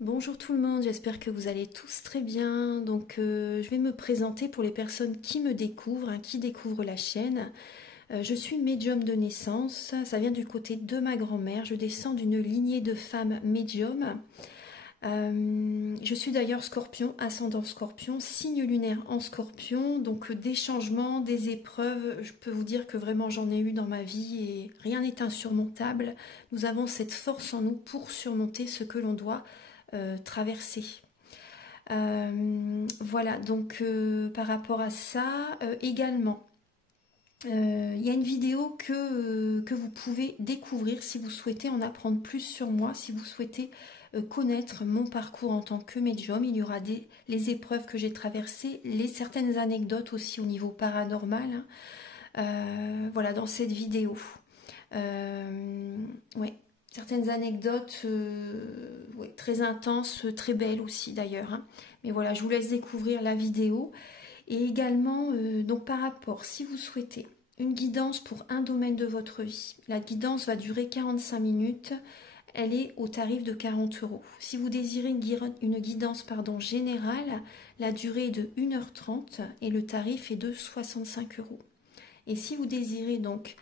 Bonjour tout le monde, j'espère que vous allez tous très bien. Je vais me présenter pour les personnes qui me découvrent, qui découvrent la chaîne. Je suis médium de naissance, ça vient du côté de ma grand-mère. Je descends d'une lignée de femmes médiums. Je suis d'ailleurs scorpion, ascendant scorpion, signe lunaire en scorpion. Donc des changements, des épreuves, je peux vous dire que vraiment j'en ai eu dans ma vie et rien n'est insurmontable. Nous avons cette force en nous pour surmonter ce que l'on doit traverser. Voilà, par rapport à ça, également, il y a une vidéo que vous pouvez découvrir si vous souhaitez en apprendre plus sur moi, si vous souhaitez connaître mon parcours en tant que médium. Il y aura les épreuves que j'ai traversées, certaines anecdotes aussi au niveau paranormal, voilà, dans cette vidéo. Ouais. Certaines anecdotes ouais, très intenses, très belles aussi d'ailleurs. Mais voilà, je vous laisse découvrir la vidéo. Et également, donc par rapport, si vous souhaitez une guidance pour un domaine de votre vie, la guidance va durer 45 minutes. Elle est au tarif de 40 €. Si vous désirez une guidance générale, la durée est de 1h30 et le tarif est de 65 €. Et si vous désirez donc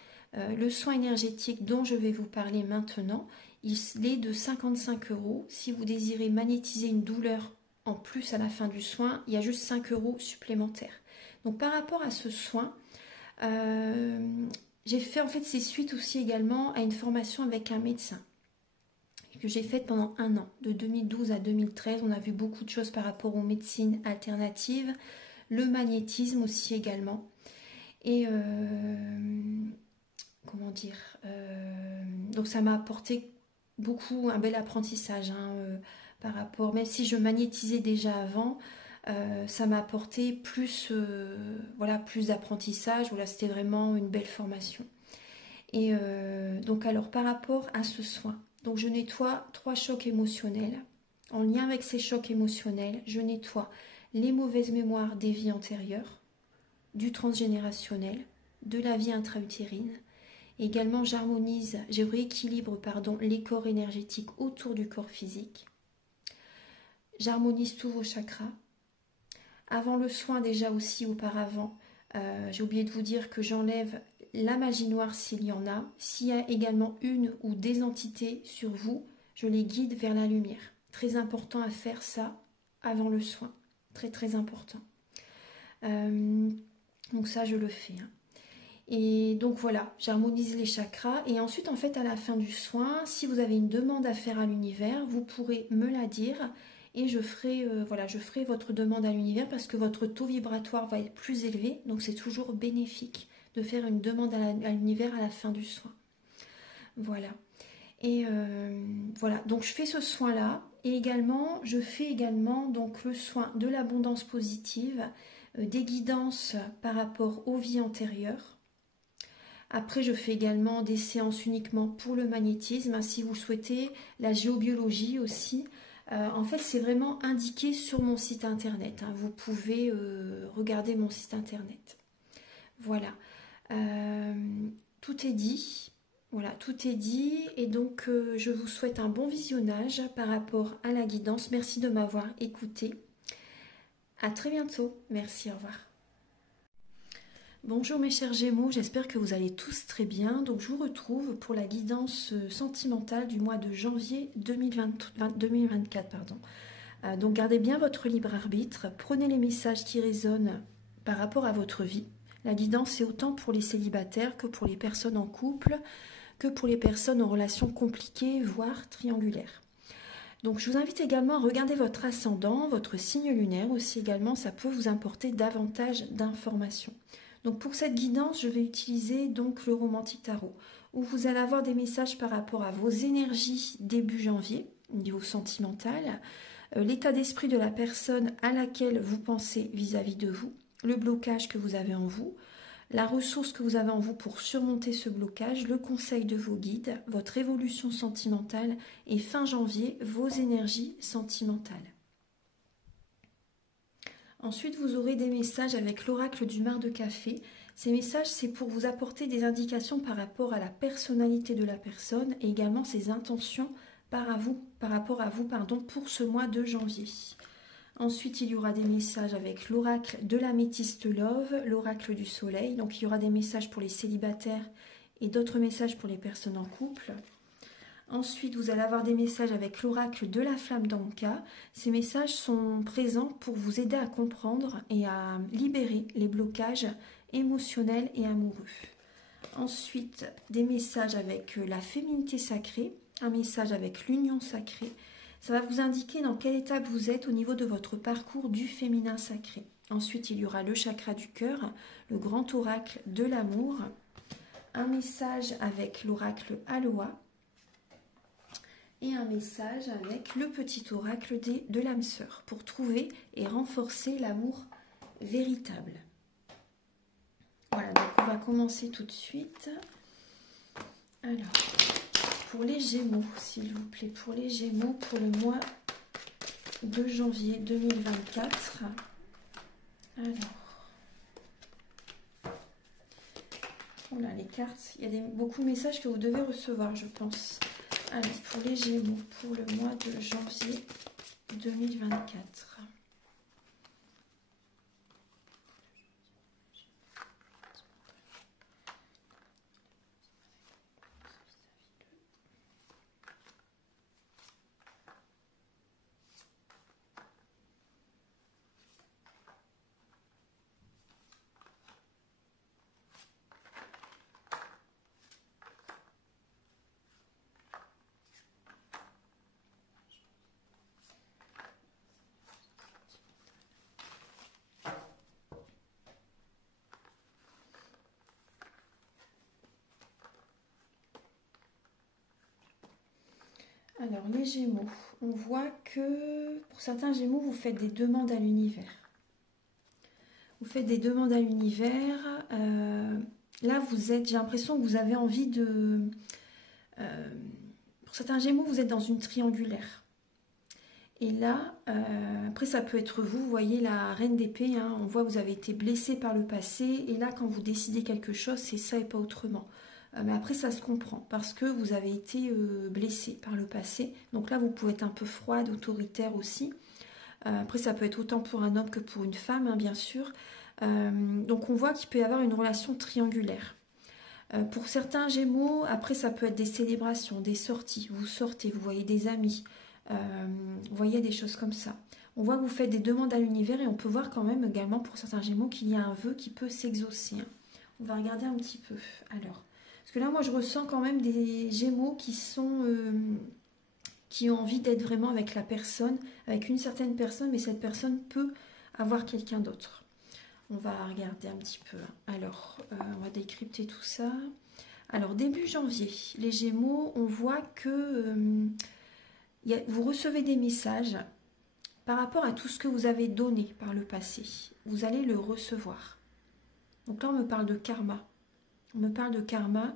le soin énergétique dont je vais vous parler maintenant, il est de 55 €. Si vous désirez magnétiser une douleur en plus à la fin du soin, il y a juste 5 € supplémentaires. Donc par rapport à ce soin, j'ai fait en fait c'est suite aussi également à une formation avec un médecin que j'ai faite pendant un an, de 2012 à 2013. On a vu beaucoup de choses par rapport aux médecines alternatives, le magnétisme aussi également. Et comment dire, donc ça m'a apporté beaucoup, un bel apprentissage par rapport, même si je magnétisais déjà avant, ça m'a apporté plus, voilà, plus d'apprentissage. Voilà, c'était vraiment une belle formation. Et donc alors par rapport à ce soin, donc je nettoie 3 chocs émotionnels. En lien avec ces chocs émotionnels, je nettoie les mauvaises mémoires des vies antérieures, du transgénérationnel, de la vie intra-utérine. Également, je rééquilibre les corps énergétiques autour du corps physique. J'harmonise tous vos chakras. Avant le soin, déjà aussi auparavant, j'ai oublié de vous dire que j'enlève la magie noire s'il y en a. S'il y a également une ou des entités sur vous, je les guide vers la lumière. Très important à faire ça avant le soin. Très très important. Donc ça, je le fais. Et donc voilà, j'harmonise les chakras. Et ensuite, en fait, à la fin du soin, si vous avez une demande à faire à l'univers, vous pourrez me la dire. Et je ferai votre demande à l'univers parce que votre taux vibratoire va être plus élevé. Donc c'est toujours bénéfique de faire une demande à l'univers à la fin du soin. Voilà. Et voilà, donc je fais ce soin-là. Et également, je fais également donc le soin de l'abondance positive, des guidances par rapport aux vies antérieures. Après, je fais également des séances uniquement pour le magnétisme, si vous souhaitez, la géobiologie aussi. En fait, c'est vraiment indiqué sur mon site internet. Vous pouvez regarder mon site internet. Voilà. Tout est dit. Voilà, tout est dit. Et donc, je vous souhaite un bon visionnage par rapport à la guidance. Merci de m'avoir écouté. À très bientôt. Merci, au revoir. Bonjour mes chers Gémeaux, j'espère que vous allez tous très bien. Donc je vous retrouve pour la guidance sentimentale du mois de janvier 2024. Donc gardez bien votre libre arbitre, prenez les messages qui résonnent par rapport à votre vie. La guidance est autant pour les célibataires que pour les personnes en couple, que pour les personnes en relation compliquée, voire triangulaire. Donc je vous invite également à regarder votre ascendant, votre signe lunaire aussi également, ça peut vous apporter davantage d'informations. Donc pour cette guidance, je vais utiliser donc le Romantique Tarot, où vous allez avoir des messages par rapport à vos énergies début janvier, au niveau sentimental, l'état d'esprit de la personne à laquelle vous pensez vis-à-vis de vous, le blocage que vous avez en vous, la ressource que vous avez en vous pour surmonter ce blocage, le conseil de vos guides, votre évolution sentimentale et fin janvier, vos énergies sentimentales. Ensuite, vous aurez des messages avec l'oracle du mar de café. Ces messages, c'est pour vous apporter des indications par rapport à la personnalité de la personne et également ses intentions par rapport à vous, pardon, pour ce mois de janvier. Ensuite, il y aura des messages avec l'oracle de l'améthyste love, l'oracle du soleil. Donc, il y aura des messages pour les célibataires et d'autres messages pour les personnes en couple. Ensuite, vous allez avoir des messages avec l'oracle de la flamme d'Anka. Ces messages sont présents pour vous aider à comprendre et à libérer les blocages émotionnels et amoureux. Ensuite, des messages avec la féminité sacrée, un message avec l'union sacrée. Ça va vous indiquer dans quelle étape vous êtes au niveau de votre parcours du féminin sacré. Ensuite, il y aura le chakra du cœur, le grand oracle de l'amour, un message avec l'oracle Aloha et un message avec le petit oracle de l'âme sœur pour trouver et renforcer l'amour véritable. Voilà, donc on va commencer tout de suite. Alors, pour les Gémeaux, s'il vous plaît, pour les Gémeaux, pour le mois de janvier 2024. Alors, voilà les cartes, il y a beaucoup de messages que vous devez recevoir, je pense. Alors, pour les Gémeaux, pour le mois de janvier 2024. Alors, les Gémeaux, on voit que pour certains Gémeaux, vous faites des demandes à l'univers. Vous faites des demandes à l'univers. Là, j'ai l'impression que vous avez envie de... pour certains Gémeaux, vous êtes dans une triangulaire. Et là, après, ça peut être vous voyez la reine d'épée, hein, on voit que vous avez été blessé par le passé. Et là, quand vous décidez quelque chose, c'est ça et pas autrement. Mais après, ça se comprend parce que vous avez été blessé par le passé. Donc là, vous pouvez être un peu froide, autoritaire aussi. Après, ça peut être autant pour un homme que pour une femme, hein, bien sûr. Donc on voit qu'il peut y avoir une relation triangulaire. Pour certains Gémeaux, après, ça peut être des célébrations, des sorties. Vous sortez, vous voyez des amis, vous voyez des choses comme ça. On voit que vous faites des demandes à l'univers et on peut voir quand même également pour certains Gémeaux qu'il y a un vœu qui peut s'exaucer. Hein. On va regarder un petit peu. Alors... Parce que là, moi, je ressens quand même des Gémeaux qui ont envie d'être vraiment avec la personne, avec une certaine personne, mais cette personne peut avoir quelqu'un d'autre. On va regarder un petit peu. Alors, on va décrypter tout ça. Alors, début janvier, les Gémeaux, on voit que vous recevez des messages par rapport à tout ce que vous avez donné par le passé. Vous allez le recevoir. Donc là, on me parle de karma. On me parle de karma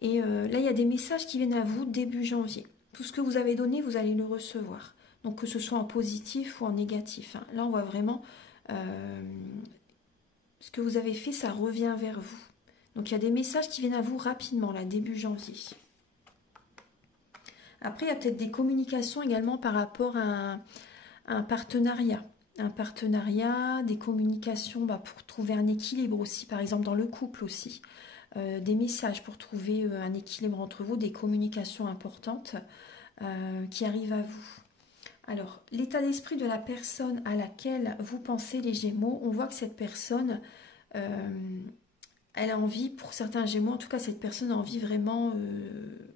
et là il y a des messages qui viennent à vous début janvier. Tout ce que vous avez donné, vous allez le recevoir. Donc que ce soit en positif ou en négatif. Hein. Là on voit vraiment ce que vous avez fait, ça revient vers vous. Donc il y a des messages qui viennent à vous rapidement, là début janvier. Après il y a peut-être des communications également par rapport à un partenariat. Un partenariat, des communications pour trouver un équilibre aussi, par exemple dans le couple aussi. Des messages pour trouver un équilibre entre vous, des communications importantes qui arrivent à vous. Alors, l'état d'esprit de la personne à laquelle vous pensez les Gémeaux, on voit que cette personne, elle a envie, pour certains Gémeaux, en tout cas cette personne a envie vraiment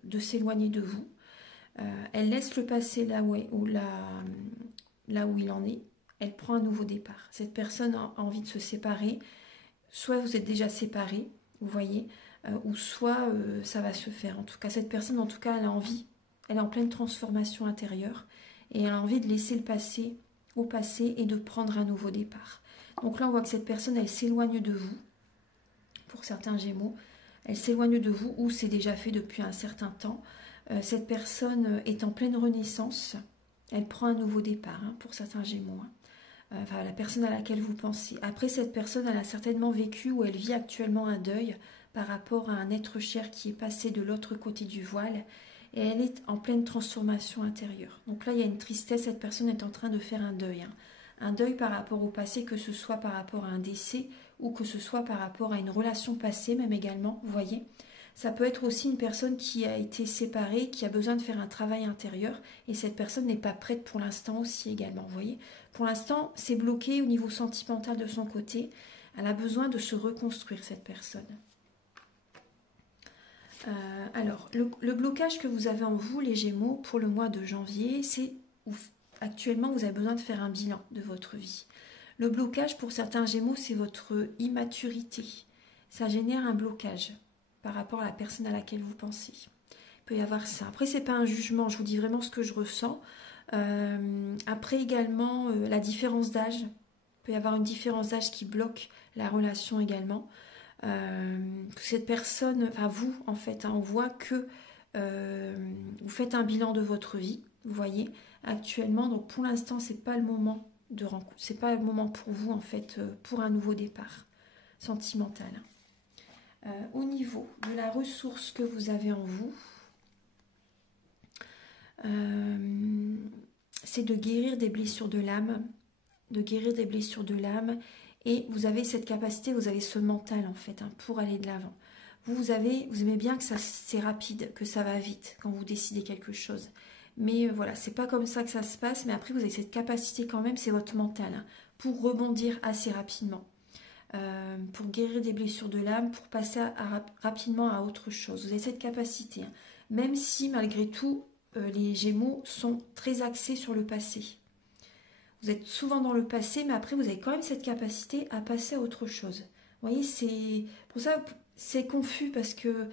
de s'éloigner de vous. Elle laisse le passé là où il en est. Elle prend un nouveau départ. Cette personne a envie de se séparer. Soit vous êtes déjà séparés, vous voyez, ou soit ça va se faire. En tout cas, cette personne, en tout cas, elle a envie, elle est en pleine transformation intérieure et elle a envie de laisser le passé au passé et de prendre un nouveau départ. Donc là, on voit que cette personne, elle s'éloigne de vous. Pour certains Gémeaux, elle s'éloigne de vous ou c'est déjà fait depuis un certain temps. Cette personne est en pleine renaissance. Elle prend un nouveau départ pour certains Gémeaux. Enfin, la personne à laquelle vous pensez. Après, cette personne, elle a certainement vécu ou elle vit actuellement un deuil par rapport à un être cher qui est passé de l'autre côté du voile et elle est en pleine transformation intérieure. Donc là, il y a une tristesse, cette personne est en train de faire un deuil. Un deuil par rapport au passé, que ce soit par rapport à un décès ou que ce soit par rapport à une relation passée, même également, vous voyez. Ça peut être aussi une personne qui a été séparée, qui a besoin de faire un travail intérieur, et cette personne n'est pas prête pour l'instant aussi également, vous voyez. Pour l'instant, c'est bloqué au niveau sentimental de son côté. Elle a besoin de se reconstruire, cette personne. Alors, le blocage que vous avez en vous, les Gémeaux, pour le mois de janvier, c'est actuellement, vous avez besoin de faire un bilan de votre vie. Le blocage, pour certains Gémeaux, c'est votre immaturité. Ça génère un blocage par rapport à la personne à laquelle vous pensez. Il peut y avoir ça. Après, c'est pas un jugement, je vous dis vraiment ce que je ressens. Après également, la différence d'âge. Il peut y avoir une différence d'âge qui bloque la relation également. Cette personne, enfin vous en fait, on voit que vous faites un bilan de votre vie, vous voyez, actuellement. Donc pour l'instant, c'est pas le moment de rencontre, c'est pas le moment pour vous en fait, pour un nouveau départ sentimental. Au niveau de la ressource que vous avez en vous, c'est de guérir des blessures de l'âme, et vous avez cette capacité, vous avez ce mental en fait, pour aller de l'avant. Vous aimez bien que c'est rapide, que ça va vite quand vous décidez quelque chose. Mais voilà, c'est pas comme ça que ça se passe, mais après vous avez cette capacité quand même, c'est votre mental, pour rebondir assez rapidement. Pour guérir des blessures de l'âme, pour passer rapidement à autre chose. Vous avez cette capacité, même si malgré tout, les Gémeaux sont très axés sur le passé. Vous êtes souvent dans le passé, mais après vous avez quand même cette capacité à passer à autre chose. Vous voyez, c'est pour ça c'est confus, parce que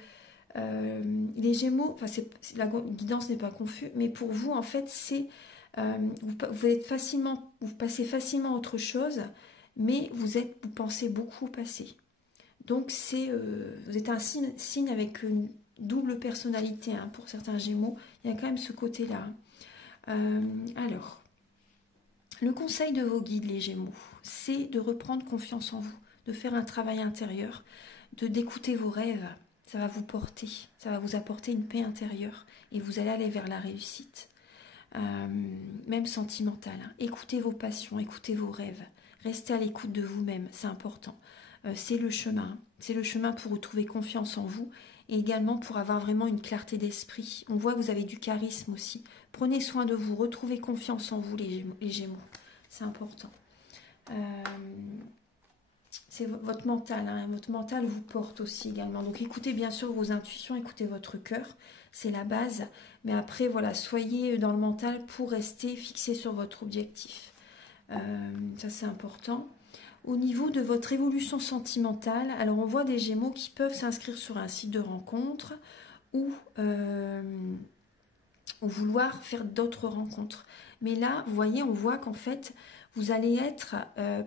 les Gémeaux, enfin la guidance n'est pas confus, mais pour vous en fait c'est vous passez facilement à autre chose, mais vous pensez beaucoup au passé. Donc vous êtes un signe avec une double personnalité, pour certains Gémeaux. Il y a quand même ce côté-là. Alors, le conseil de vos guides, les Gémeaux, c'est de reprendre confiance en vous, de faire un travail intérieur, d'écouter vos rêves. Ça va vous porter, ça va vous apporter une paix intérieure et vous allez aller vers la réussite. Même sentimentale. Écoutez vos passions, écoutez vos rêves. Restez à l'écoute de vous-même, c'est important. C'est le chemin. C'est le chemin pour retrouver confiance en vous et également pour avoir vraiment une clarté d'esprit. On voit que vous avez du charisme aussi. Prenez soin de vous, retrouvez confiance en vous, les Gémeaux. C'est important. C'est votre mental. Votre mental vous porte aussi également. Donc écoutez bien sûr vos intuitions, écoutez votre cœur. C'est la base. Mais après, voilà, soyez dans le mental pour rester fixé sur votre objectif. Ça, c'est important. Au niveau de votre évolution sentimentale, alors on voit des Gémeaux qui peuvent s'inscrire sur un site de rencontre ou vouloir faire d'autres rencontres. Mais là, vous voyez, on voit qu'en fait, vous allez être,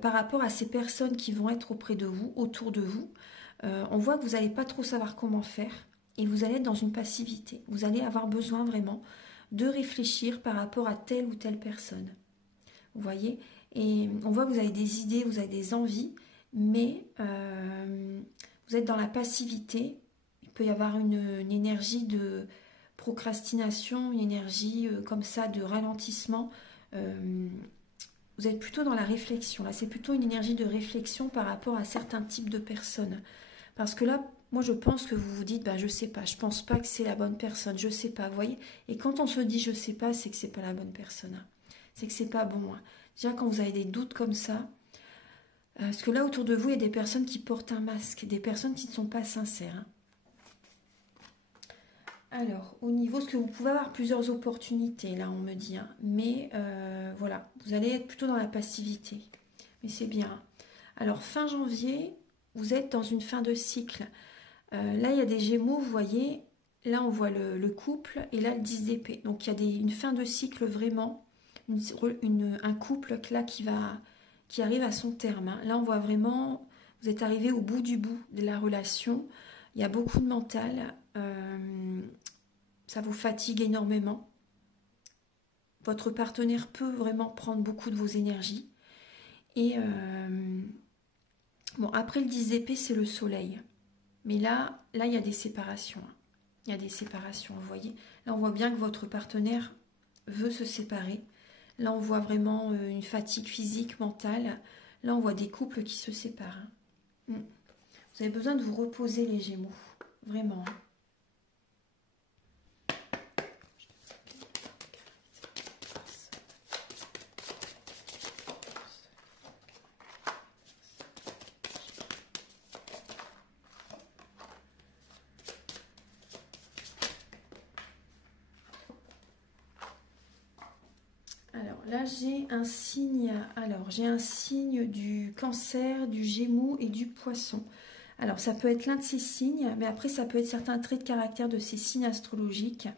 par rapport à ces personnes qui vont être auprès de vous, autour de vous, on voit que vous n'allez pas trop savoir comment faire et vous allez être dans une passivité. Vous allez avoir besoin vraiment de réfléchir par rapport à telle ou telle personne. Vous voyez? Et on voit que vous avez des idées, vous avez des envies, mais vous êtes dans la passivité. Il peut y avoir une énergie de procrastination, une énergie comme ça de ralentissement. Vous êtes plutôt dans la réflexion. Là, c'est plutôt une énergie de réflexion par rapport à certains types de personnes. Parce que là, moi, je pense que vous vous dites, je sais pas, je pense pas que c'est la bonne personne, je sais pas, vous voyez. Et quand on se dit je sais pas, c'est que c'est pas la bonne personne. C'est que c'est pas bon. Déjà, quand vous avez des doutes comme ça, parce que là, autour de vous, il y a des personnes qui portent un masque, des personnes qui ne sont pas sincères. Alors, au niveau, parce que vous pouvez avoir plusieurs opportunités, là, on me dit, mais voilà, vous allez être plutôt dans la passivité. Mais c'est bien. Alors, fin janvier, vous êtes dans une fin de cycle. Là, il y a des Gémeaux, vous voyez, là, on voit le couple, et là, le 10 d'épée. Donc, il y a une fin de cycle vraiment, un couple là qui arrive à son terme. Là, on voit vraiment, vous êtes arrivé au bout du bout de la relation. Il y a beaucoup de mental. Ça vous fatigue énormément. Votre partenaire peut vraiment prendre beaucoup de vos énergies. Et bon, après le 10 d'épée, c'est le soleil. Mais là, il y a des séparations. Il y a des séparations, vous voyez. Là, on voit bien que votre partenaire veut se séparer. Là, on voit vraiment une fatigue physique, mentale. Là, on voit des couples qui se séparent. Vous avez besoin de vous reposer, les Gémeaux. Vraiment. Là, j'ai un signe. Alors, j'ai un signe du Cancer, du Gémeaux et du Poisson. Alors, ça peut être l'un de ces signes, mais après, ça peut être certains traits de caractère de ces signes astrologiques,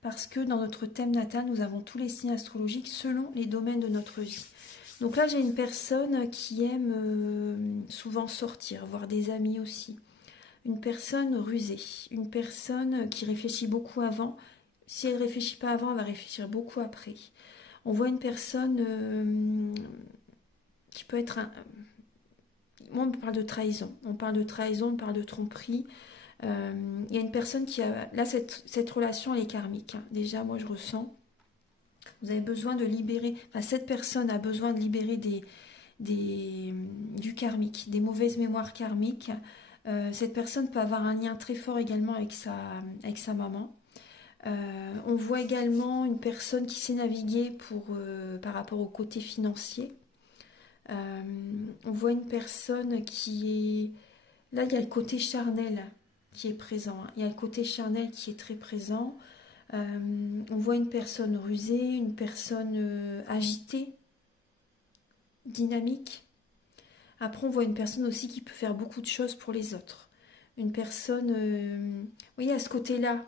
parce que dans notre thème natal, nous avons tous les signes astrologiques selon les domaines de notre vie. Donc là, j'ai une personne qui aime souvent sortir, voir des amis aussi. Une personne rusée, une personne qui réfléchit beaucoup avant. Si elle ne réfléchit pas avant, elle va réfléchir beaucoup après. On voit une personne qui peut être... Moi, on parle de trahison. On parle de trahison, on parle de tromperie. Il y a une personne qui a... Là, cette relation, elle est karmique. Hein. Déjà, moi, je ressens. Vous avez besoin de libérer... Enfin, cette personne a besoin de libérer du karmique, des mauvaises mémoires karmiques. Cette personne peut avoir un lien très fort également avec sa maman. On voit également une personne qui sait naviguer par rapport au côté financier. On voit une personne qui est... Là, il y a le côté charnel qui est présent. Il y a le côté charnel qui est très présent. On voit une personne rusée, une personne agitée, dynamique. Après, on voit une personne aussi qui peut faire beaucoup de choses pour les autres. Une personne... vous voyez, à ce côté-là,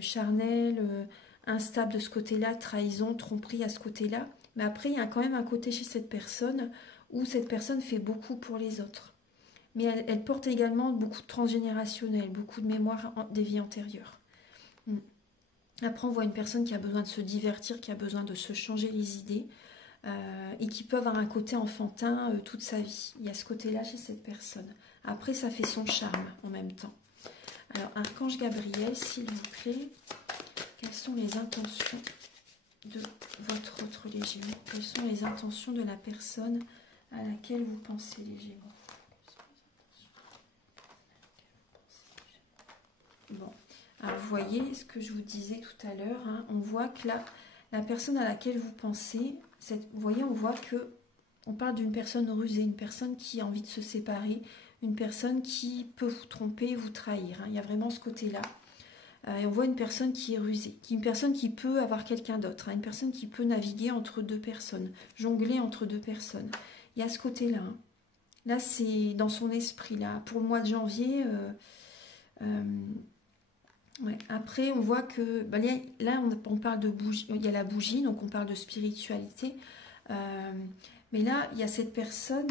charnel, instable de ce côté-là, trahison, tromperie à ce côté-là. Mais après, il y a quand même un côté chez cette personne où cette personne fait beaucoup pour les autres. Mais elle porte également beaucoup de transgénérationnel, beaucoup de mémoire des vies antérieures. Après, on voit une personne qui a besoin de se divertir, qui a besoin de se changer les idées et qui peut avoir un côté enfantin toute sa vie. Il y a ce côté-là chez cette personne. Après, ça fait son charme en même temps. Alors, Archange Gabriel, s'il vous plaît, quelles sont les intentions de votre autre les Gémeaux? Quelles sont les intentions de la personne à laquelle vous pensez, les Gémeaux? Bon, alors vous voyez ce que je vous disais tout à l'heure, hein, on voit que là, la personne à laquelle vous pensez, vous voyez, on voit que on parle d'une personne rusée, une personne qui a envie de se séparer, une personne qui peut vous tromper, vous trahir. Hein. Il y a vraiment ce côté-là. Et on voit une personne qui est rusée, une personne qui peut avoir quelqu'un d'autre, hein, une personne qui peut naviguer entre deux personnes, jongler entre deux personnes. Il y a ce côté-là. Hein. Là, c'est dans son esprit. Là, pour le mois de janvier... ouais. Après, on voit que... Bah, là, on parle de bougie. Il y a la bougie, donc on parle de spiritualité. Mais là, il y a cette personne...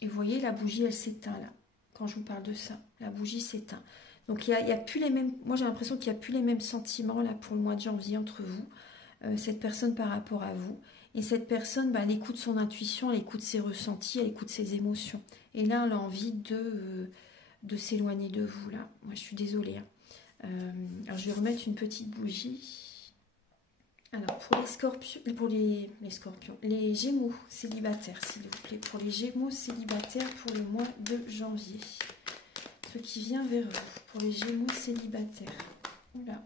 et vous voyez, la bougie, elle s'éteint, là. Quand je vous parle de ça, la bougie s'éteint. Donc, il y a plus les mêmes... Moi, j'ai l'impression qu'il n'y a plus les mêmes sentiments, là, pour le mois de janvier, entre vous. Cette personne par rapport à vous. Et cette personne, bah, elle écoute son intuition, elle écoute ses ressentis, elle écoute ses émotions. Et là, elle a envie de s'éloigner de vous, là. Moi, je suis désolée. Hein. Alors, je vais remettre une petite bougie. Alors, pour les scorpions, les Gémeaux célibataires, s'il vous plaît. Pour les Gémeaux célibataires pour le mois de janvier. Ce qui vient vers vous. Pour les Gémeaux célibataires. Oula.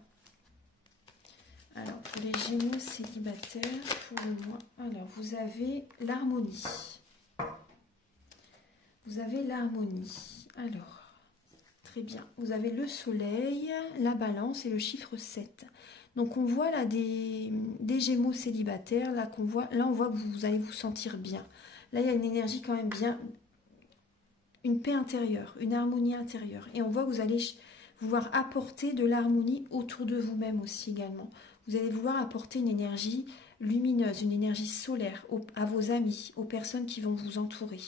Alors, pour les Gémeaux célibataires, pour le mois... Alors, vous avez l'harmonie. Vous avez l'harmonie. Alors, très bien. Vous avez le soleil, la balance et le chiffre 7. Donc, on voit là des Gémeaux célibataires. Là, on voit que vous allez vous sentir bien. Là, il y a une énergie quand même bien... Une paix intérieure, une harmonie intérieure. Et on voit que vous allez vouloir apporter de l'harmonie autour de vous-même aussi également. Vous allez vouloir apporter une énergie lumineuse, une énergie solaire à vos amis, aux personnes qui vont vous entourer.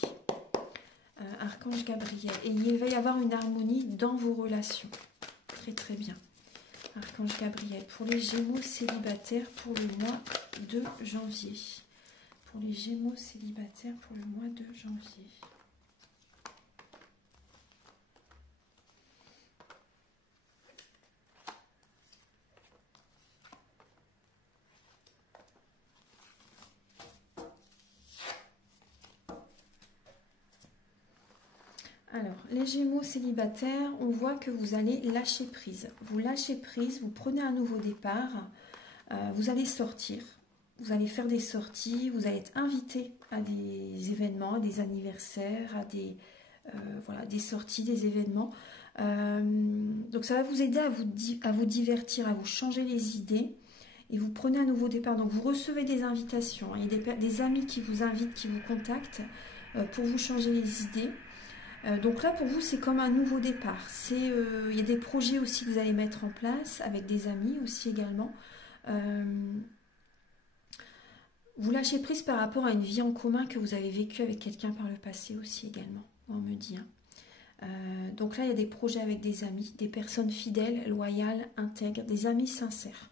Archange Gabriel. Et il va y avoir une harmonie dans vos relations. Très très bien. Archange Gabriel. Pour les Gémeaux célibataires pour le mois de janvier. Pour les Gémeaux célibataires pour le mois de janvier. Alors, les Gémeaux célibataires, on voit que vous allez lâcher prise. Vous lâchez prise, vous prenez un nouveau départ, vous allez sortir, vous allez faire des sorties, vous allez être invité à des événements, à des anniversaires, à des, voilà, des sorties, des événements. Donc ça va vous aider à vous divertir, à vous changer les idées. Et vous prenez un nouveau départ. Donc vous recevez des invitations. Il y a des amis qui vous invitent, qui vous contactent pour vous changer les idées. Donc là, pour vous, c'est comme un nouveau départ. Il y a des projets aussi que vous allez mettre en place avec des amis aussi également. Vous lâchez prise par rapport à une vie en commun que vous avez vécue avec quelqu'un par le passé aussi également, on me dit. Donc là, il y a des projets avec des amis, des personnes fidèles, loyales, intègres, des amis sincères.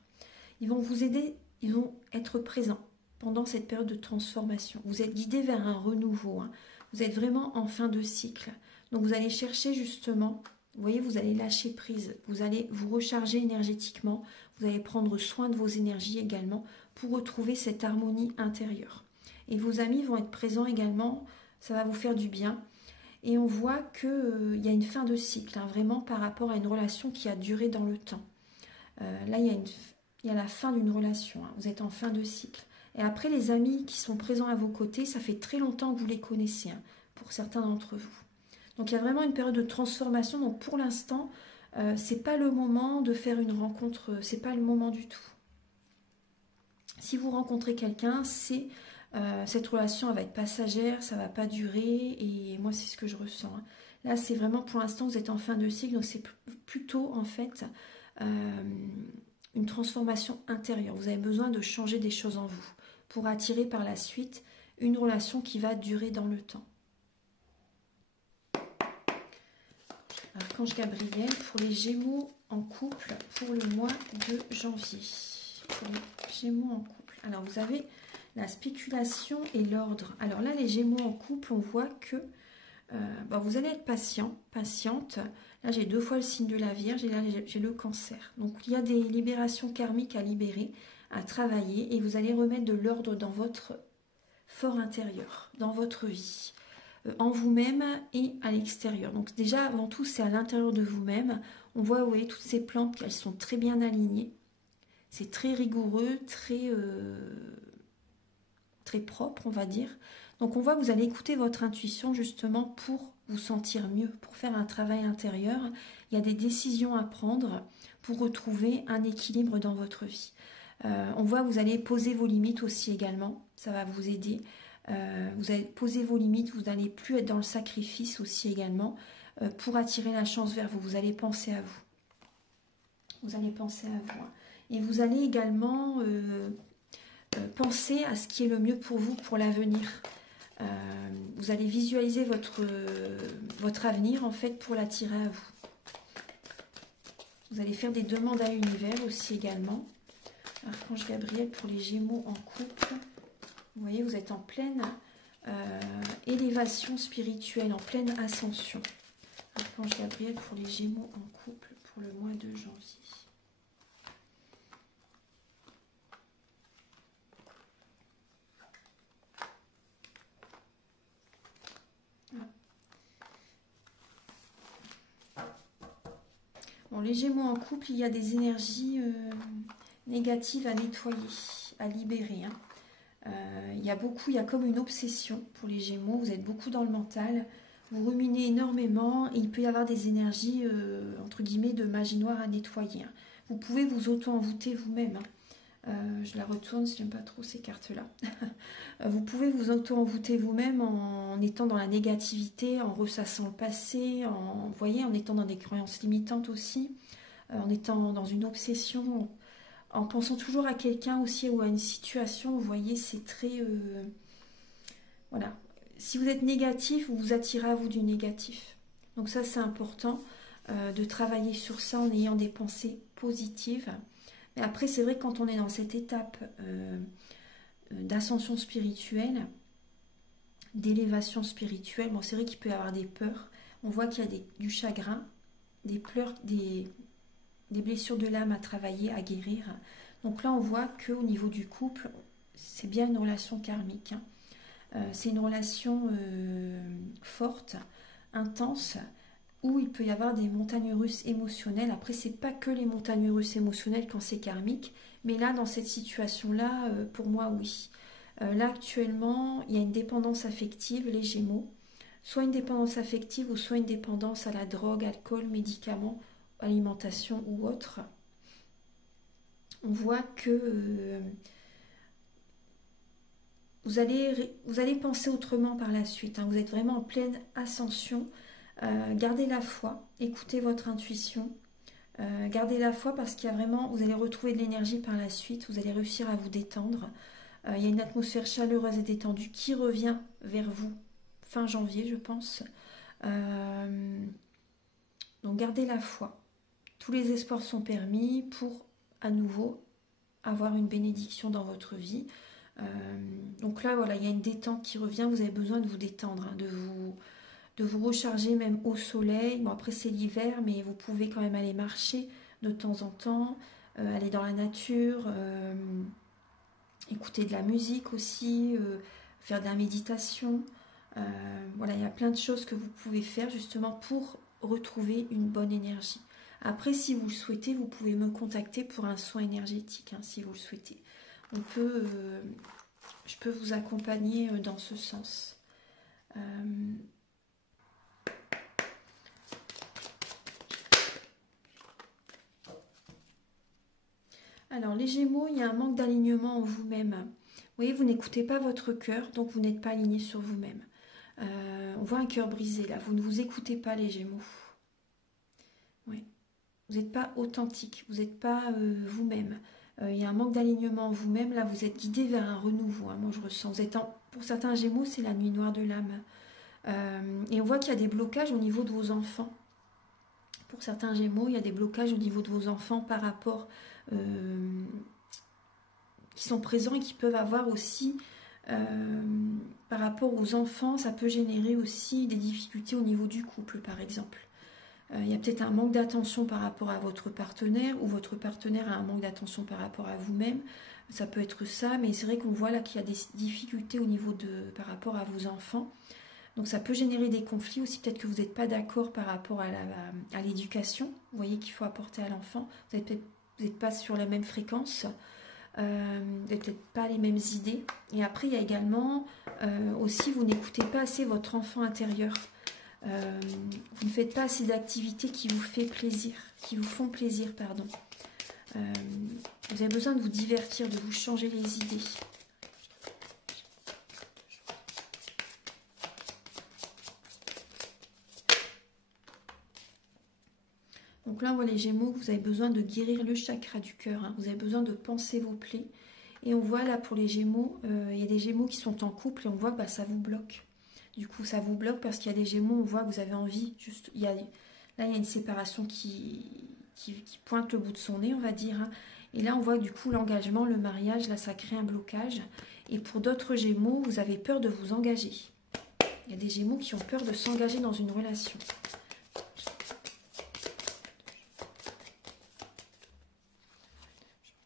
Ils vont vous aider, ils vont être présents pendant cette période de transformation. Vous êtes guidé vers un renouveau. Vous êtes vraiment en fin de cycle. Donc vous allez chercher justement, vous voyez, vous allez lâcher prise. Vous allez vous recharger énergétiquement. Vous allez prendre soin de vos énergies également pour retrouver cette harmonie intérieure. Et vos amis vont être présents également. Ça va vous faire du bien. Et on voit qu'il y a une fin de cycle, vraiment par rapport à une relation qui a duré dans le temps. Là, il y a la fin d'une relation. Vous êtes en fin de cycle. Et après, les amis qui sont présents à vos côtés, ça fait très longtemps que vous les connaissez, pour certains d'entre vous. Donc, il y a vraiment une période de transformation. Donc, pour l'instant, c'est pas le moment de faire une rencontre. C'est pas le moment du tout. Si vous rencontrez quelqu'un, cette relation elle va être passagère, ça va pas durer. Et moi, c'est ce que je ressens. Là, c'est vraiment, pour l'instant, vous êtes en fin de cycle. Donc, c'est plutôt, en fait, une transformation intérieure. Vous avez besoin de changer des choses en vous pour attirer par la suite une relation qui va durer dans le temps. Archange Gabriel pour les Gémeaux en couple pour le mois de janvier. Pour les Gémeaux en couple. Alors vous avez la spéculation et l'ordre. Alors là, les Gémeaux en couple, on voit que vous allez être patient, patiente. Là, j'ai 2 fois le signe de la Vierge et là, j'ai le Cancer. Donc, il y a des libérations karmiques à libérer, à travailler et vous allez remettre de l'ordre dans votre fort intérieur, dans votre vie, en vous-même et à l'extérieur. Donc, déjà, avant tout, c'est à l'intérieur de vous-même. On voit, vous voyez, toutes ces plantes, elles sont très bien alignées. C'est très rigoureux, très propre, on va dire. Donc on voit que vous allez écouter votre intuition justement pour vous sentir mieux, pour faire un travail intérieur. Il y a des décisions à prendre pour retrouver un équilibre dans votre vie. On voit que vous allez poser vos limites aussi également, ça va vous aider. Vous allez poser vos limites, vous n'allez plus être dans le sacrifice aussi également pour attirer la chance vers vous. Vous allez penser à vous. Vous allez penser à vous. Et vous allez également penser à ce qui est le mieux pour vous pour l'avenir. Vous allez visualiser votre avenir en fait pour l'attirer à vous. Vous allez faire des demandes à l'univers aussi également. Archange Gabriel pour les Gémeaux en couple. Vous voyez, vous êtes en pleine élévation spirituelle, en pleine ascension. Archange Gabriel pour les Gémeaux en couple pour le mois de janvier. Bon, les Gémeaux en couple, il y a des énergies négatives à nettoyer, à libérer. Il y a comme une obsession pour les Gémeaux. Vous êtes beaucoup dans le mental, vous ruminez énormément et il peut y avoir des énergies, entre guillemets, de magie noire à nettoyer. Vous pouvez vous auto-envoûter vous-même. Je la retourne, si j'aime pas trop ces cartes-là. Vous pouvez vous auto-envoûter vous-même en étant dans la négativité, en ressassant le passé, en étant dans des croyances limitantes aussi, en étant dans une obsession, en pensant toujours à quelqu'un aussi ou à une situation. Vous voyez, c'est très... voilà. Si vous êtes négatif, vous vous attirez à vous du négatif. Donc ça, c'est important de travailler sur ça en ayant des pensées positives. Mais après, c'est vrai que quand on est dans cette étape d'ascension spirituelle, d'élévation spirituelle, bon, c'est vrai qu'il peut y avoir des peurs. On voit qu'il y a du chagrin, des pleurs, des blessures de l'âme à travailler, à guérir. Donc là, on voit qu'au niveau du couple, c'est bien une relation karmique. C'est une relation forte, intense où il peut y avoir des montagnes russes émotionnelles. Après, c'est pas que les montagnes russes émotionnelles quand c'est karmique, mais là, dans cette situation-là, pour moi, oui. Là, actuellement, il y a une dépendance affective, les Gémeaux. Soit une dépendance affective ou soit une dépendance à la drogue, alcool, médicaments, alimentation ou autre. On voit que vous allez penser autrement par la suite. Hein. Vous êtes vraiment en pleine ascension. Gardez la foi, écoutez votre intuition. Gardez la foi parce qu'il y a vraiment, vous allez retrouver de l'énergie par la suite. Vous allez réussir à vous détendre. Il y a une atmosphère chaleureuse et détendue qui revient vers vous fin janvier, je pense. Donc gardez la foi. Tous les espoirs sont permis pour à nouveau avoir une bénédiction dans votre vie. Donc là, voilà, il y a une détente qui revient. Vous avez besoin de vous détendre, hein, de vous recharger même au soleil. Bon, après, c'est l'hiver, mais vous pouvez quand même aller marcher de temps en temps, aller dans la nature, écouter de la musique aussi, faire de la méditation. Voilà, il y a plein de choses que vous pouvez faire justement pour retrouver une bonne énergie. Après, si vous le souhaitez, vous pouvez me contacter pour un soin énergétique, hein, si vous le souhaitez. Je peux vous accompagner dans ce sens. Alors, les Gémeaux, il y a un manque d'alignement en vous-même. Vous voyez, vous n'écoutez pas votre cœur, donc vous n'êtes pas aligné sur vous-même. On voit un cœur brisé, là. Vous ne vous écoutez pas, les Gémeaux. Oui. Vous n'êtes pas authentique, vous n'êtes pas vous-même. Il y a un manque d'alignement en vous-même. Là, vous êtes guidé vers un renouveau. Hein, moi, je ressens. Pour certains Gémeaux, c'est la nuit noire de l'âme. Et on voit qu'il y a des blocages au niveau de vos enfants. Pour certains Gémeaux, il y a des blocages au niveau de vos enfants par rapport qui sont présents et qui peuvent avoir aussi par rapport aux enfants, ça peut générer aussi des difficultés au niveau du couple, par exemple. Il y a peut-être un manque d'attention par rapport à votre partenaire ou votre partenaire a un manque d'attention par rapport à vous-même. Ça peut être ça, mais c'est vrai qu'on voit là qu'il y a des difficultés au niveau par rapport à vos enfants. Donc ça peut générer des conflits aussi. Peut-être que vous n'êtes pas d'accord par rapport à l'éducation. Vous voyez qu'il faut apporter à l'enfant. Vous n'êtes pas sur la même fréquence. Vous n'avez peut-être pas les mêmes idées. Et après, il y a également aussi, vous n'écoutez pas assez votre enfant intérieur. Vous ne faites pas assez d'activités qui vous font plaisir, pardon. Vous avez besoin de vous divertir, de vous changer les idées. Donc là, on voit les Gémeaux, vous avez besoin de guérir le chakra du cœur. Hein. Vous avez besoin de penser vos plaies. Et on voit là pour les Gémeaux, il y a des Gémeaux qui sont en couple et on voit que ça vous bloque. Du coup, ça vous bloque parce qu'il y a des Gémeaux, on voit que vous avez envie, là, il y a une séparation qui pointe le bout de son nez, on va dire. Hein. Et là, on voit du coup l'engagement, le mariage, là, ça crée un blocage. Et pour d'autres Gémeaux, vous avez peur de vous engager. Il y a des Gémeaux qui ont peur de s'engager dans une relation.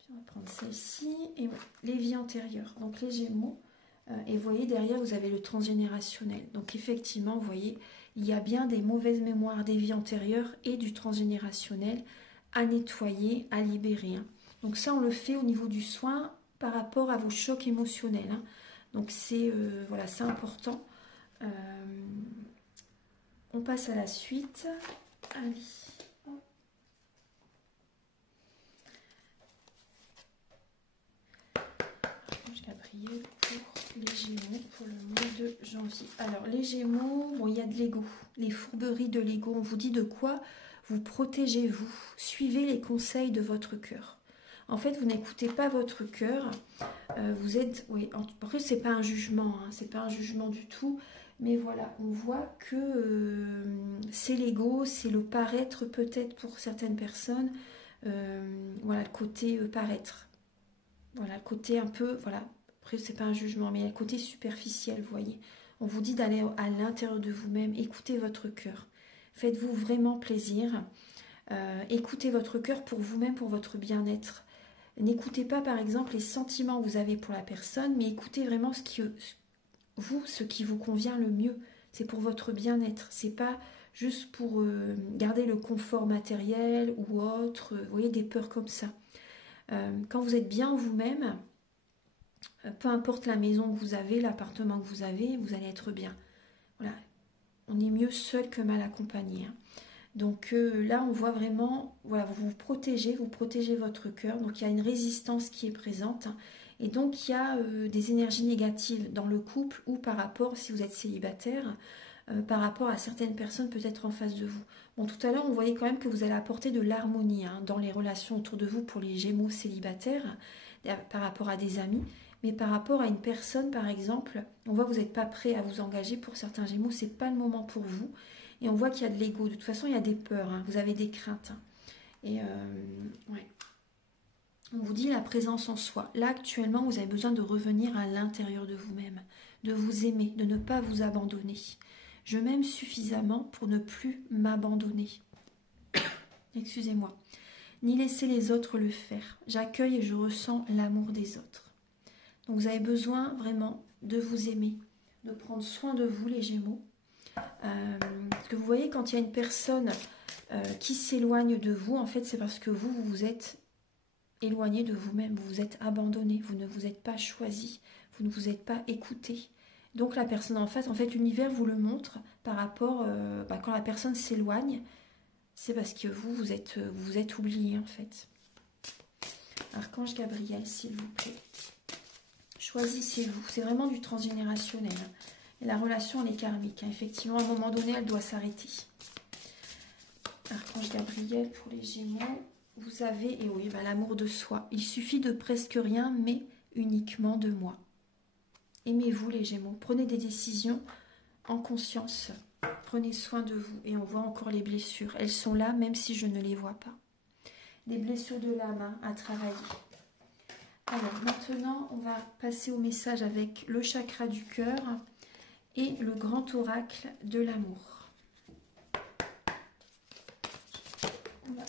On va prendre celle-ci. Et les vies antérieures. Donc les Gémeaux. Et vous voyez, derrière, vous avez le transgénérationnel. Donc effectivement, vous voyez, il y a bien des mauvaises mémoires des vies antérieures et du transgénérationnel à nettoyer, à libérer. Hein. Donc ça, on le fait au niveau du soin par rapport à vos chocs émotionnels. Hein. Donc c'est voilà, c'est important. On passe à la suite. Allez. Gabriel pour les Gémeaux pour le mois de janvier. Alors les Gémeaux, bon, il y a de l'ego, les fourberies de l'ego. On vous dit de quoi vous protégez-vous. Suivez les conseils de votre cœur. En fait, vous n'écoutez pas votre cœur. Vous êtes, oui. Après, c'est pas un jugement, hein, c'est pas un jugement du tout. Mais voilà, on voit que c'est l'ego, c'est le paraître peut-être pour certaines personnes. Voilà, le côté paraître. Voilà, le côté un peu, voilà, après c'est pas un jugement, mais il y a le côté superficiel, vous voyez. On vous dit d'aller à l'intérieur de vous-même, écoutez votre cœur. Faites-vous vraiment plaisir. Écoutez votre cœur pour vous-même, pour votre bien-être. N'écoutez pas par exemple les sentiments que vous avez pour la personne, mais écoutez vraiment ce qui vous convient le mieux. c'est pour votre bien-être. C'est pas juste pour garder le confort matériel ou autre. Vous voyez, des peurs comme ça. Quand vous êtes bien vous-même, peu importe la maison que vous avez, l'appartement que vous allez être bien. Voilà. On est mieux seul que mal accompagné. Hein. Donc là, on voit vraiment, voilà, vous protégez votre cœur. Donc il y a une résistance qui est présente. Hein. Et donc il y a des énergies négatives dans le couple ou par rapport, si vous êtes célibataire, par rapport à certaines personnes peut-être en face de vous. Bon, tout à l'heure, on voyait quand même que vous allez apporter de l'harmonie hein, dans les relations autour de vous pour les Gémeaux célibataires, par rapport à des amis. Mais par rapport à une personne, par exemple, on voit que vous n'êtes pas prêt à vous engager pour certains Gémeaux, c'est pas le moment pour vous. Et on voit qu'il y a de l'ego. De toute façon, il y a des peurs, hein, vous avez des craintes. Hein. Et ouais. On vous dit la présence en soi. Là, actuellement, vous avez besoin de revenir à l'intérieur de vous-même, de vous aimer, de ne pas vous abandonner. Je m'aime suffisamment pour ne plus m'abandonner. Excusez-moi. Ni laisser les autres le faire. J'accueille et je ressens l'amour des autres. Donc vous avez besoin vraiment de vous aimer, de prendre soin de vous les Gémeaux. Parce que vous voyez, quand il y a une personne qui s'éloigne de vous, en fait c'est parce que vous vous êtes éloigné de vous-même, vous vous êtes abandonné, vous ne vous êtes pas choisi, vous ne vous êtes pas écouté. Donc la personne en face, en fait l'univers vous le montre par rapport, quand la personne s'éloigne, c'est parce que vous êtes oublié en fait. Archange Gabriel, s'il vous plaît. Choisissez-vous. C'est vraiment du transgénérationnel. Et la relation, elle est karmique. Hein. Effectivement, à un moment donné, elle doit s'arrêter. Archange Gabriel pour les Gémeaux. Vous avez, et oui, l'amour de soi. Il suffit de presque rien, mais uniquement de moi. Aimez-vous les Gémeaux. Prenez des décisions en conscience. Prenez soin de vous. Et on voit encore les blessures. Elles sont là, même si je ne les vois pas. Des blessures de l'âme hein, à travailler. Alors maintenant, on va passer au message avec le chakra du cœur et le grand oracle de l'amour. Voilà.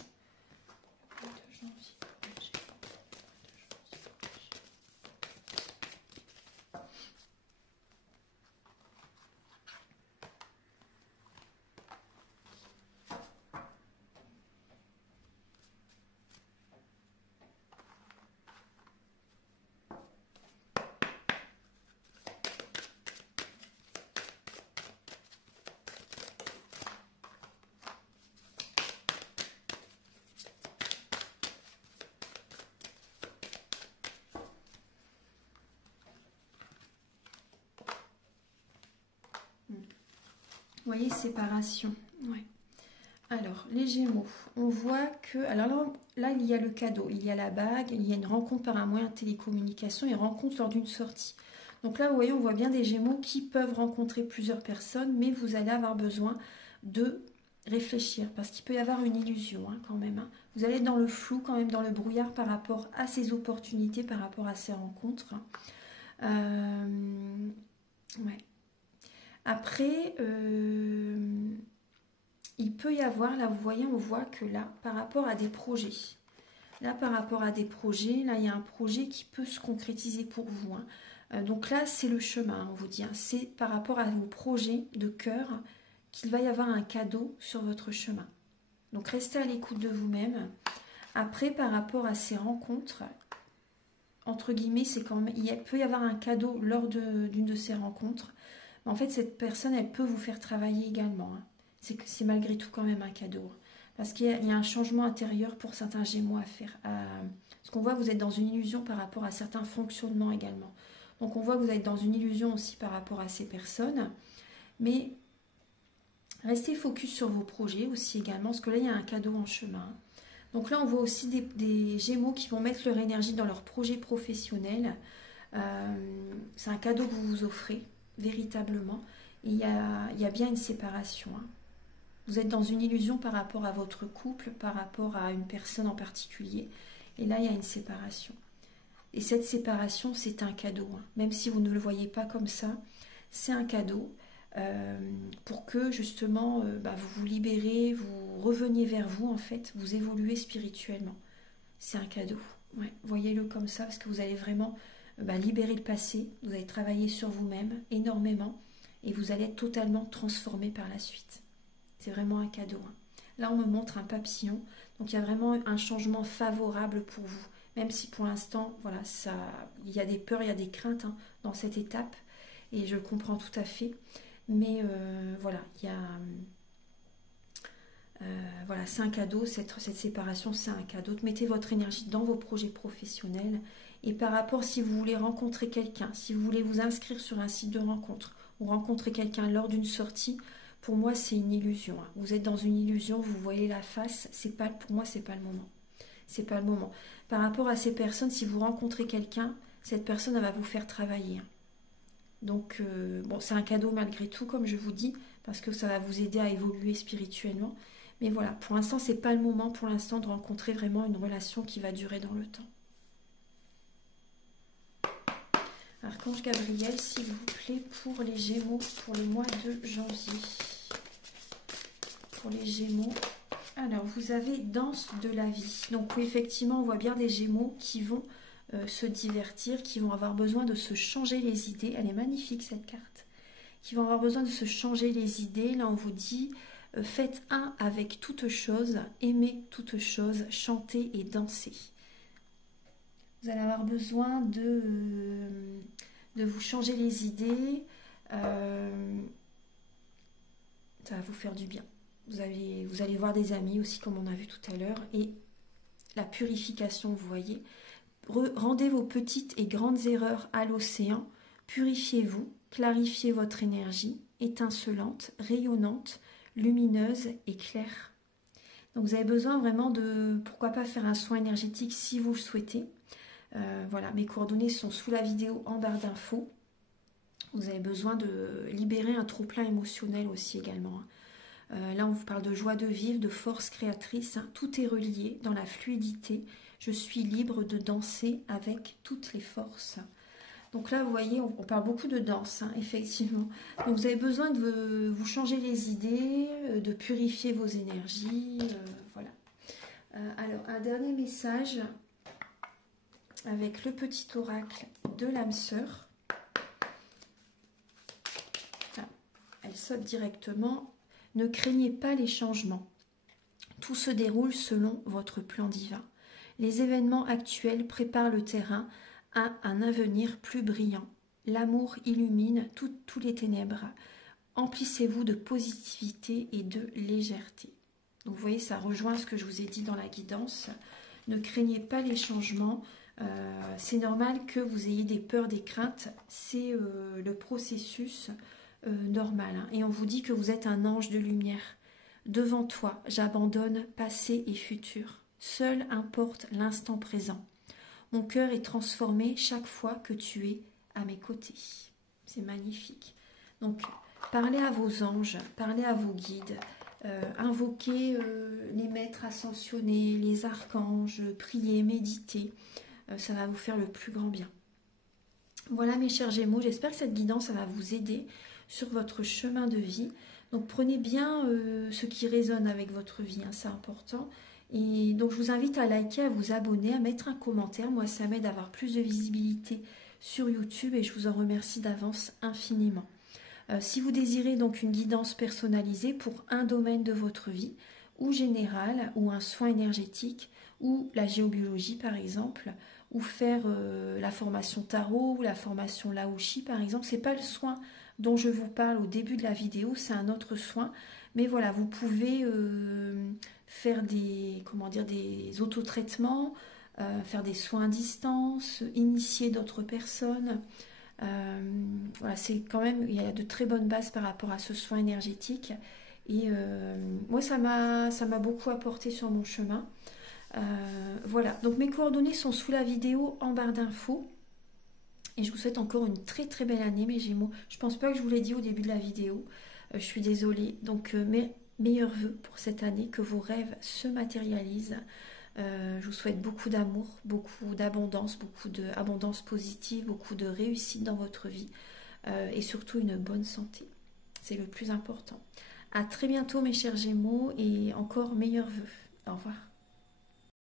Vous voyez, séparation. Ouais. Alors, les Gémeaux, on voit que... Alors là, il y a le cadeau, il y a la bague, il y a une rencontre par un moyen de télécommunication et rencontre lors d'une sortie. Donc là, vous voyez, on voit bien des Gémeaux qui peuvent rencontrer plusieurs personnes, mais vous allez avoir besoin de réfléchir, parce qu'il peut y avoir une illusion hein, quand même. Hein. Vous allez être dans le flou, quand même dans le brouillard par rapport à ces opportunités, par rapport à ces rencontres. Ouais. Après, il peut y avoir, là vous voyez, on voit que là, par rapport à des projets, là il y a un projet qui peut se concrétiser pour vous. Hein. Donc là, c'est le chemin, on vous dit. Hein. C'est par rapport à vos projets de cœur qu'il va y avoir un cadeau sur votre chemin. Donc restez à l'écoute de vous-même. Après, par rapport à ces rencontres, entre guillemets, c'est quand même, il peut y avoir un cadeau lors d'une de ces rencontres. En fait, cette personne, elle peut vous faire travailler également. Hein. C'est malgré tout quand même un cadeau. Parce qu'il y a un changement intérieur pour certains Gémeaux à faire. Parce qu'on voit que vous êtes dans une illusion par rapport à certains fonctionnements également. Donc on voit que vous êtes dans une illusion aussi par rapport à ces personnes. Mais restez focus sur vos projets aussi également. Parce que là, il y a un cadeau en chemin. Donc là, on voit aussi des Gémeaux qui vont mettre leur énergie dans leurs projets professionnels. C'est un cadeau que vous vous offrez. Véritablement, il y a bien une séparation. Hein. Vous êtes dans une illusion par rapport à votre couple, par rapport à une personne en particulier. Et là, il y a une séparation. Et cette séparation, c'est un cadeau. Hein. Même si vous ne le voyez pas comme ça, c'est un cadeau pour que justement vous vous libérez, vous reveniez vers vous en fait, vous évoluez spirituellement. C'est un cadeau. Ouais, voyez-le comme ça parce que vous allez vraiment libérer le passé, vous allez travailler sur vous-même énormément et vous allez être totalement transformé par la suite. C'est vraiment un cadeau. Hein. Là, on me montre un papillon, donc il y a vraiment un changement favorable pour vous. Même si pour l'instant, voilà, il y a des peurs, il y a des craintes hein, dans cette étape, et je le comprends tout à fait. Mais voilà, il y a... voilà, c'est un cadeau, cette séparation, c'est un cadeau. Mettez votre énergie dans vos projets professionnels. Et par rapport, si vous voulez rencontrer quelqu'un, si vous voulez vous inscrire sur un site de rencontre ou rencontrer quelqu'un lors d'une sortie, pour moi, c'est une illusion. Hein. Vous êtes dans une illusion, vous voyez la face, pour moi, c'est pas le moment. C'est pas le moment. Par rapport à ces personnes, si vous rencontrez quelqu'un, cette personne, elle va vous faire travailler. Hein. Donc, bon, c'est un cadeau malgré tout, comme je vous dis, parce que ça va vous aider à évoluer spirituellement. Mais voilà, pour l'instant, c'est pas le moment pour l'instant de rencontrer vraiment une relation qui va durer dans le temps. Archange Gabriel, s'il vous plaît, pour les Gémeaux, pour le mois de janvier. Pour les Gémeaux. Alors, vous avez danse de la vie. Donc, oui, effectivement, on voit bien des Gémeaux qui vont se divertir, qui vont avoir besoin de se changer les idées. Elle est magnifique, cette carte. Qui vont avoir besoin de se changer les idées. Là, on vous dit, faites un avec toute chose, aimez toute chose, chantez et dansez. Vous allez avoir besoin de vous changer les idées. Ça va vous faire du bien. Vous allez voir des amis aussi, comme on a vu tout à l'heure. Et la purification, vous voyez. Rendez vos petites et grandes erreurs à l'océan. Purifiez-vous, clarifiez votre énergie, étincelante, rayonnante, lumineuse et claire. Donc vous avez besoin vraiment de, pourquoi pas faire un soin énergétique si vous le souhaitez. Voilà, mes coordonnées sont sous la vidéo en barre d'infos. Vous avez besoin de libérer un trop-plein émotionnel aussi également. Là, on vous parle de joie de vivre, de force créatrice. Hein. Tout est relié dans la fluidité. Je suis libre de danser avec toutes les forces. Donc là, vous voyez, on parle beaucoup de danse, hein, effectivement. Donc vous avez besoin de vous changer les idées, de purifier vos énergies. Voilà. Alors, un dernier message avec le petit oracle de l'âme sœur. Ah, elle saute directement. Ne craignez pas les changements. Tout se déroule selon votre plan divin. Les événements actuels préparent le terrain à un avenir plus brillant. L'amour illumine tous les ténèbres. Emplissez-vous de positivité et de légèreté. Donc vous voyez, ça rejoint ce que je vous ai dit dans la guidance. Ne craignez pas les changements. C'est normal que vous ayez des peurs, des craintes. C'est le processus normal. Hein. Et on vous dit que vous êtes un ange de lumière. Devant toi, j'abandonne passé et futur. Seul importe l'instant présent. Mon cœur est transformé chaque fois que tu es à mes côtés. C'est magnifique. Donc, parlez à vos anges, parlez à vos guides, invoquez les maîtres ascensionnés, les archanges, priez, méditez. Ça va vous faire le plus grand bien. Voilà mes chers Gémeaux, j'espère que cette guidance ça va vous aider sur votre chemin de vie. Donc prenez bien ce qui résonne avec votre vie, hein, c'est important. Et donc je vous invite à liker, à vous abonner, à mettre un commentaire. Moi ça m'aide à avoir plus de visibilité sur YouTube et je vous en remercie d'avance infiniment. Si vous désirez donc une guidance personnalisée pour un domaine de votre vie, ou général, ou un soin énergétique, ou la géobiologie par exemple, ou faire la formation tarot, ou la formation laoshi par exemple, c'est pas le soin dont je vous parle au début de la vidéo, c'est un autre soin. Mais voilà, vous pouvez faire des autotraitements, faire des soins à distance, initier d'autres personnes. Voilà, c'est quand même, il y a de très bonnes bases par rapport à ce soin énergétique. Et moi, ça m'a beaucoup apporté sur mon chemin. Voilà, donc mes coordonnées sont sous la vidéo en barre d'infos. Et je vous souhaite encore une très très belle année, mes Gémeaux. Je pense pas que je vous l'ai dit au début de la vidéo. Je suis désolée. Donc, mes meilleurs vœux pour cette année, que vos rêves se matérialisent. Je vous souhaite beaucoup d'amour, beaucoup d'abondance, beaucoup d'abondance positive, beaucoup de réussite dans votre vie. Et surtout une bonne santé. C'est le plus important. À très bientôt, mes chers Gémeaux. Et encore meilleurs vœux. Au revoir.